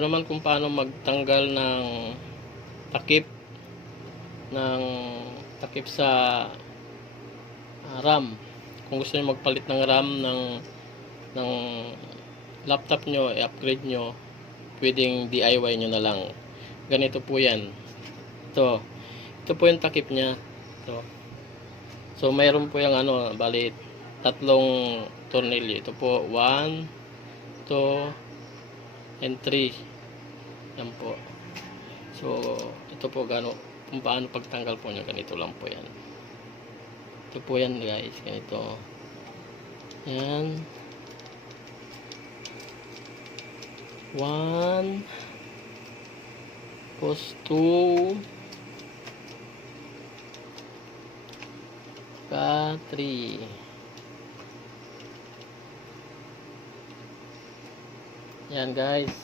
naman kung paano magtanggal ng takip sa RAM. Kung gusto niyo magpalit ng RAM ng laptop nyo, i-upgrade nyo, pwedeng DIY nyo na lang. Ganito po yan. Ito po yung takip nya. So mayroon po yung bali tatlong tornilyo. Ito po 1, 2 and 3. Yan po. So ito po kung paano pagtanggal po nyo. Ganito lang po yan. Ito po yan guys, ganito. Yan. 1, tapos 2, 3. Yan guys,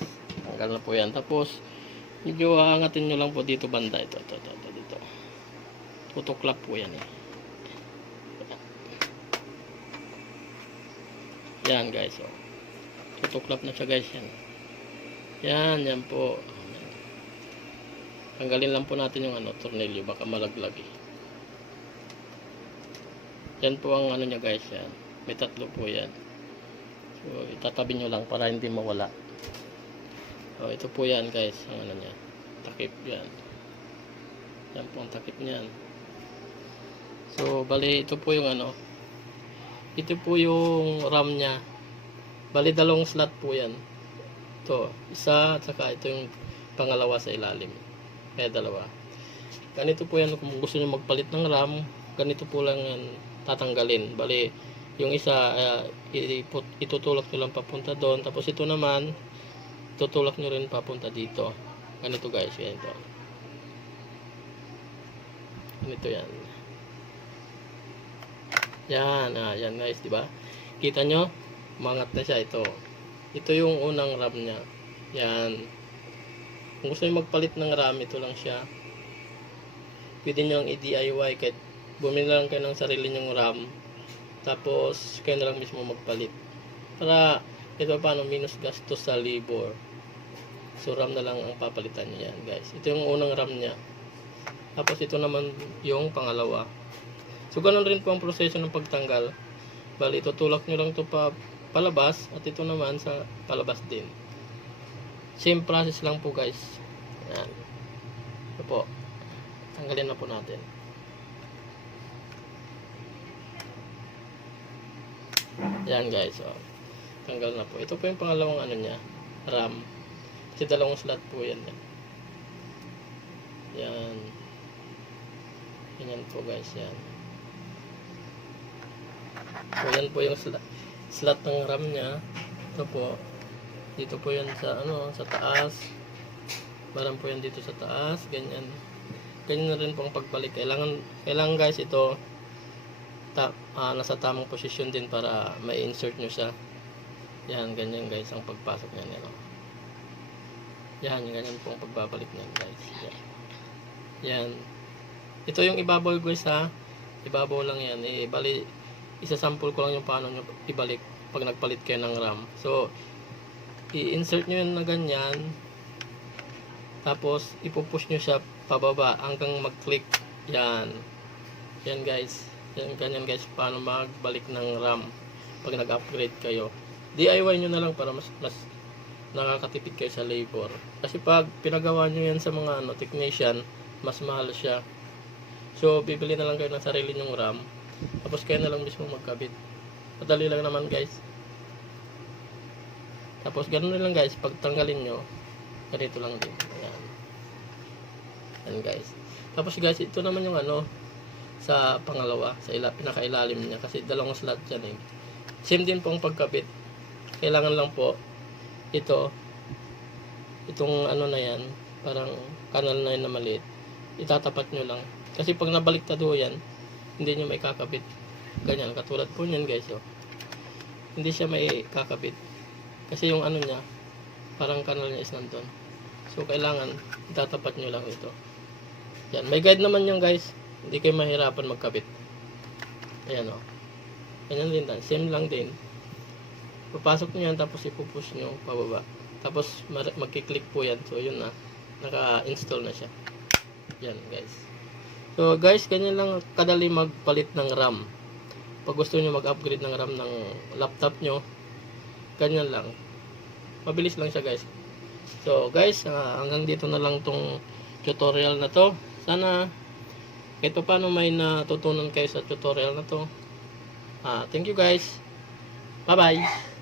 tanggal na po yan. Tapos medyo aangatin nyo lang po dito banda. Ito dito. Tutuklap po yan eh. Yan guys, tutuklap na siya guys. Yan po. Tanggalin lang po natin yung tornilyo, baka malaglag eh. Yan po ang niya guys, yan. May tatlo po yan. So itatabi nyo lang para hindi mawala. So ito po yan guys, ang niya, takip yan. Yan po ang takip niyan. So bali ito po yung ito po yung RAM nya. Bali dalawang slot po yan. Ito, isa at saka ito yung pangalawa sa ilalim. Kaya dalawa. Ganito po yan kung gusto niyo magpalit ng RAM, ganito po lang yan tatanggalin. Bali yung isa itutulak nyo lang papunta doon, tapos ito naman tutulak nyo rin papunta dito. Ganito guys, ganito. Ganito yan. Yan guys, di ba? Kita nyo? Umangat na siya ito. Ito yung unang RAM niya. Yan. Kung gusto nyo magpalit ng RAM, ito lang siya. Pwede nyo ang i-DIY kahit bumili lang kayo ng sarili nyong RAM. Tapos kayo na lang mismo magpalit. Para ito paano minus gastos sa labor. So RAM na lang ang papalitan niya yan guys. Ito yung unang RAM niya. Tapos ito naman yung pangalawa. So ganun rin po ang proseso ng pagtanggal. Bali tutulak nyo lang ito palabas at ito naman sa palabas din. Same process lang po guys. Yan. Ito po. Tanggalin na po natin. Yan guys. Tanggal na po. Ito po yung pangalawang niya, RAM. Kasi dalawang slot po yan. Yan. Yan po guys. Yan. So yan po yung slot ng RAM nya. Ito po. Dito po yan sa sa taas. Meron po yan dito sa taas. Ganyan. Ganyan na rin po ang pagbalik. Kailangan guys ito nasa tamang posisyon din para ma-insert nyo siya. Yan, ganyan guys ang pagpasok niyan. Yan, ganyan po ang pagbabalik niyan guys. Yan. Ito yung ibabaw guys ha. Ibabaw lang yan. Bali, isasample ko lang yung paano nyo ibalik pag nagpalit kayo ng RAM. So, i-insert nyo yun na ganyan. Tapos, ipupush nyo siya pababa hanggang mag-click. Yan. Yan guys. Yan, ganyan guys, paano magbalik ng RAM pag nag-upgrade kayo. DIY nyo na lang para mas nakakatipid kayo sa labor. Kasi pag pinagawa nyo yan sa mga technician, mas mahal siya. So, bibili na lang kayo ng sarili nyong RAM. Tapos kayo na lang mismo magkabit. Madali lang naman guys. Tapos ganoon na lang guys, pag tanggalin nyo, ganito lang din. Ayan. Ayan guys. Tapos guys, ito naman yung sa pangalawa, sa pinakailalim niya kasi dalawang slot yan eh. Same din po ang pagkabit. Kailangan lang po itong na yan, parang kanal na yan na maliit. Itatapat nyo lang. Kasi pag nabaliktad ho yan, hindi nyo may kakabit. Ganyan, katulad po nyan guys. Hindi siya may kakabit. Kasi yung niya, parang kanal niya is nandun. So kailangan itatapat nyo lang ito. Yan, may guide naman yan guys. Hindi kayo mahirapan magkabit. Ayan Ganyan din. Same lang din. Papasok nyo yan tapos ipupush nyo pababa. Tapos magki-click po yan. So yun na, naka-install na siya. Yan guys. So guys, ganyan lang kadali magpalit ng RAM. Pag gusto niyo mag-upgrade ng RAM ng laptop nyo, ganyan lang. Mabilis lang siya guys. So guys, hanggang dito na lang tong tutorial na to. Sana kahit pa paano may natutunan kayo sa tutorial na to. Thank you guys. Bye bye.